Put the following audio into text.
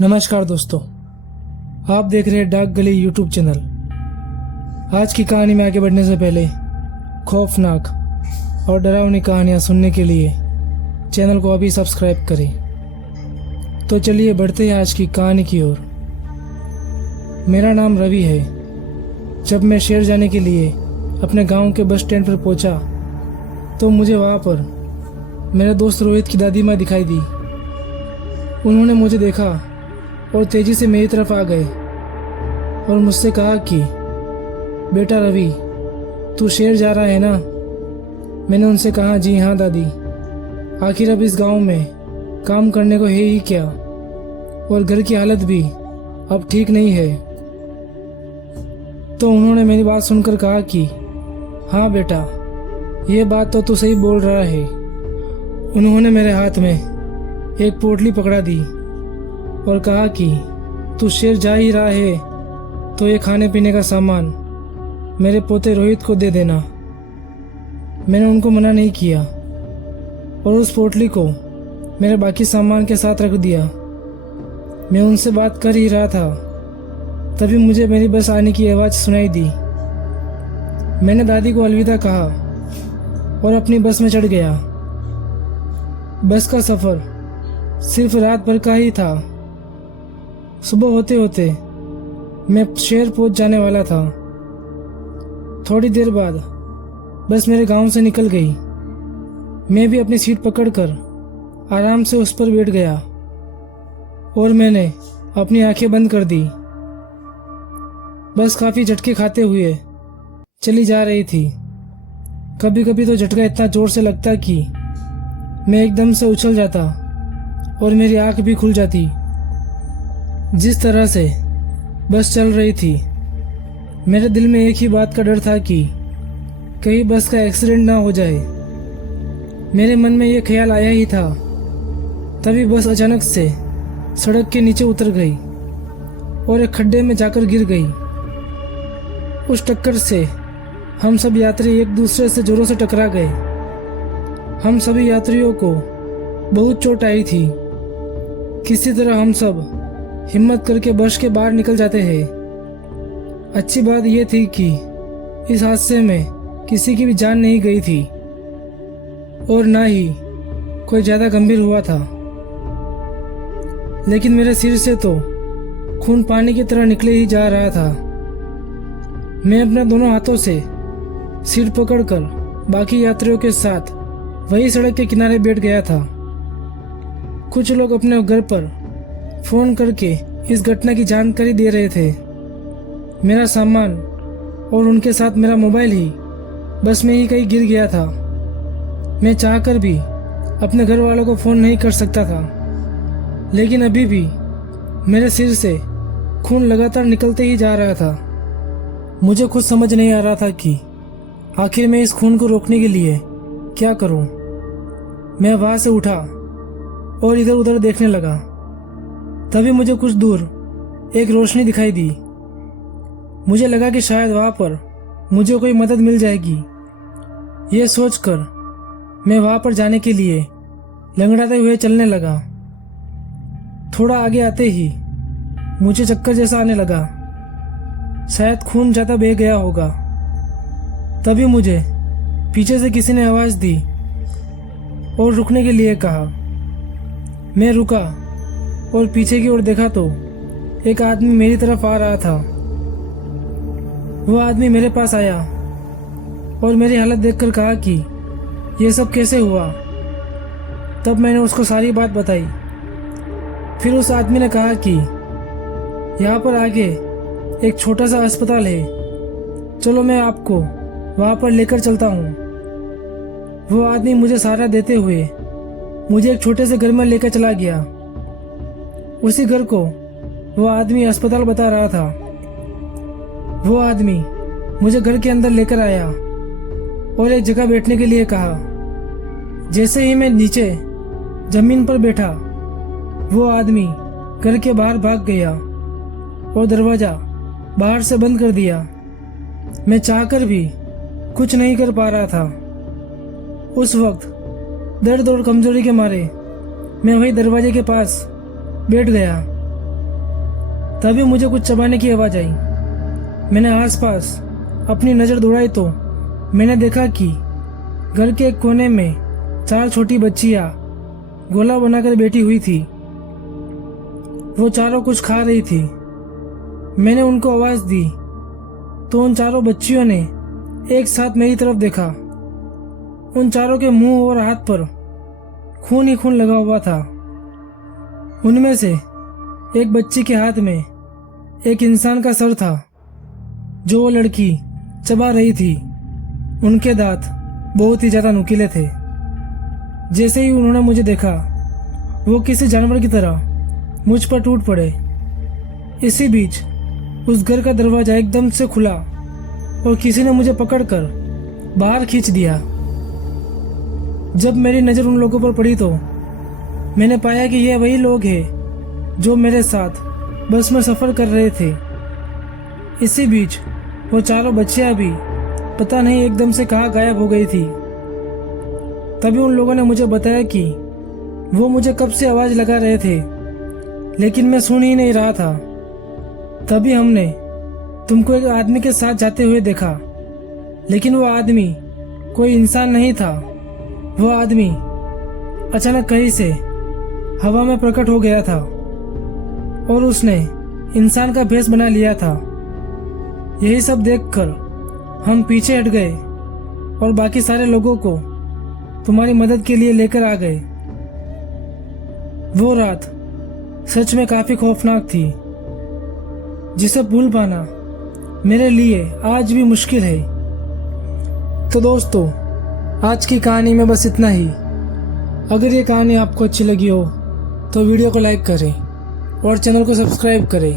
नमस्कार दोस्तों, आप देख रहे हैं डाक गली यूट्यूब चैनल। आज की कहानी में आगे बढ़ने से पहले खौफनाक और डरावनी कहानियाँ सुनने के लिए चैनल को अभी सब्सक्राइब करें। तो चलिए बढ़ते हैं आज की कहानी की ओर। मेरा नाम रवि है। जब मैं शहर जाने के लिए अपने गांव के बस स्टैंड पर पहुंचा तो मुझे वहां पर मेरे दोस्त रोहित की दादी माँ दिखाई दी। उन्होंने मुझे देखा और तेजी से मेरी तरफ आ गए और मुझसे कहा कि बेटा रवि, तू शहर जा रहा है ना? मैंने उनसे कहा, जी हाँ दादी। आखिर अब इस गांव में काम करने को है ही क्या, और घर की हालत भी अब ठीक नहीं है। तो उन्होंने मेरी बात सुनकर कहा कि हाँ बेटा, ये बात तो तू सही बोल रहा है। उन्होंने मेरे हाथ में एक पोटली पकड़ा दी और कहा कि तू शहर जा ही रहा है तो ये खाने पीने का सामान मेरे पोते रोहित को दे देना। मैंने उनको मना नहीं किया और उस पोटली को मेरे बाकी सामान के साथ रख दिया। मैं उनसे बात कर ही रहा था, तभी मुझे मेरी बस आने की आवाज़ सुनाई दी। मैंने दादी को अलविदा कहा और अपनी बस में चढ़ गया। बस का सफ़र सिर्फ रात भर का ही था। सुबह होते होते मैं शहर पहुंच जाने वाला था। थोड़ी देर बाद बस मेरे गांव से निकल गई। मैं भी अपनी सीट पकड़कर आराम से उस पर बैठ गया और मैंने अपनी आंखें बंद कर दी। बस काफ़ी झटके खाते हुए चली जा रही थी। कभी कभी तो झटका इतना ज़ोर से लगता कि मैं एकदम से उछल जाता और मेरी आंख भी खुल जाती। जिस तरह से बस चल रही थी, मेरे दिल में एक ही बात का डर था कि कहीं बस का एक्सीडेंट ना हो जाए। मेरे मन में यह ख्याल आया ही था, तभी बस अचानक से सड़क के नीचे उतर गई और एक खड्डे में जाकर गिर गई। उस टक्कर से हम सब यात्री एक दूसरे से जोरों से टकरा गए। हम सभी यात्रियों को बहुत चोट आई थी। किसी तरह हम सब हिम्मत करके बस के बाहर निकल जाते हैं। अच्छी बात यह थी कि इस हादसे में किसी की भी जान नहीं गई थी और ना ही कोई ज़्यादा गंभीर हुआ था। लेकिन मेरे सिर से तो खून पानी की तरह निकले ही जा रहा था। मैं अपने दोनों हाथों से सीट पकड़कर बाकी यात्रियों के साथ वही सड़क के किनारे बैठ गया था। कुछ लोग अपने घर पर फोन करके इस घटना की जानकारी दे रहे थे। मेरा सामान और उनके साथ मेरा मोबाइल ही बस में ही कहीं गिर गया था। मैं चाहकर भी अपने घर वालों को फ़ोन नहीं कर सकता था, लेकिन अभी भी मेरे सिर से खून लगातार निकलते ही जा रहा था। मुझे कुछ समझ नहीं आ रहा था कि आखिर मैं इस खून को रोकने के लिए क्या करूं। मैं वहां से उठा और इधर उधर देखने लगा। तभी मुझे कुछ दूर एक रोशनी दिखाई दी। मुझे लगा कि शायद वहां पर मुझे कोई मदद मिल जाएगी। यह सोचकर मैं वहां पर जाने के लिए लंगड़ाते हुए चलने लगा। थोड़ा आगे आते ही मुझे चक्कर जैसा आने लगा। शायद खून ज़्यादा बह गया होगा। तभी मुझे पीछे से किसी ने आवाज़ दी और रुकने के लिए कहा। मैं रुका और पीछे की ओर देखा तो एक आदमी मेरी तरफ आ रहा था। वह आदमी मेरे पास आया और मेरी हालत देखकर कहा कि यह सब कैसे हुआ। तब मैंने उसको सारी बात बताई। फिर उस आदमी ने कहा कि यहाँ पर आगे एक छोटा सा अस्पताल है, चलो मैं आपको वहाँ पर लेकर चलता हूँ। वो आदमी मुझे सहारा देते हुए मुझे एक छोटे से घर में लेकर चला गया। उसी घर को वो आदमी अस्पताल बता रहा था। वो आदमी मुझे घर के अंदर लेकर आया और एक जगह बैठने के लिए कहा। जैसे ही मैं नीचे जमीन पर बैठा, वो आदमी घर के बाहर भाग गया और दरवाजा बाहर से बंद कर दिया। मैं चाहकर भी कुछ नहीं कर पा रहा था। उस वक्त दर्द और कमजोरी के मारे मैं वही दरवाजे के पास बैठ गया तभी मुझे कुछ चबाने की आवाज़ आई। मैंने आसपास अपनी नज़र दौड़ाई तो मैंने देखा कि घर के एक कोने में 4 छोटी बच्चियां गोला बनाकर बैठी हुई थी। वो चारों कुछ खा रही थी। मैंने उनको आवाज़ दी तो उन चारों बच्चियों ने एक साथ मेरी तरफ देखा। उन चारों के मुंह और हाथ पर खून ही खून लगा हुआ था। उनमें से एक बच्ची के हाथ में एक इंसान का सर था जो वो लड़की चबा रही थी। उनके दांत बहुत ही ज्यादा नुकीले थे। जैसे ही उन्होंने मुझे देखा वो किसी जानवर की तरह मुझ पर टूट पड़े। इसी बीच उस घर का दरवाजा एकदम से खुला और किसी ने मुझे पकड़कर बाहर खींच दिया। जब मेरी नज़र उन लोगों पर पड़ी तो मैंने पाया कि ये वही लोग हैं जो मेरे साथ बस में सफ़र कर रहे थे। इसी बीच वो चारों बच्चियां भी पता नहीं एकदम से कहाँ गायब हो गई थी। तभी उन लोगों ने मुझे बताया कि वो मुझे कब से आवाज़ लगा रहे थे लेकिन मैं सुन ही नहीं रहा था। तभी हमने तुमको एक आदमी के साथ जाते हुए देखा, लेकिन वो आदमी कोई इंसान नहीं था। वो आदमी अचानक कहीं से हवा में प्रकट हो गया था और उसने इंसान का भेष बना लिया था। यही सब देखकर हम पीछे हट गए और बाकी सारे लोगों को तुम्हारी मदद के लिए लेकर आ गए। वो रात सच में काफी खौफनाक थी, जिसे भूल पाना मेरे लिए आज भी मुश्किल है। तो दोस्तों, आज की कहानी में बस इतना ही। अगर ये कहानी आपको अच्छी लगी हो तो वीडियो को लाइक करें और चैनल को सब्सक्राइब करें।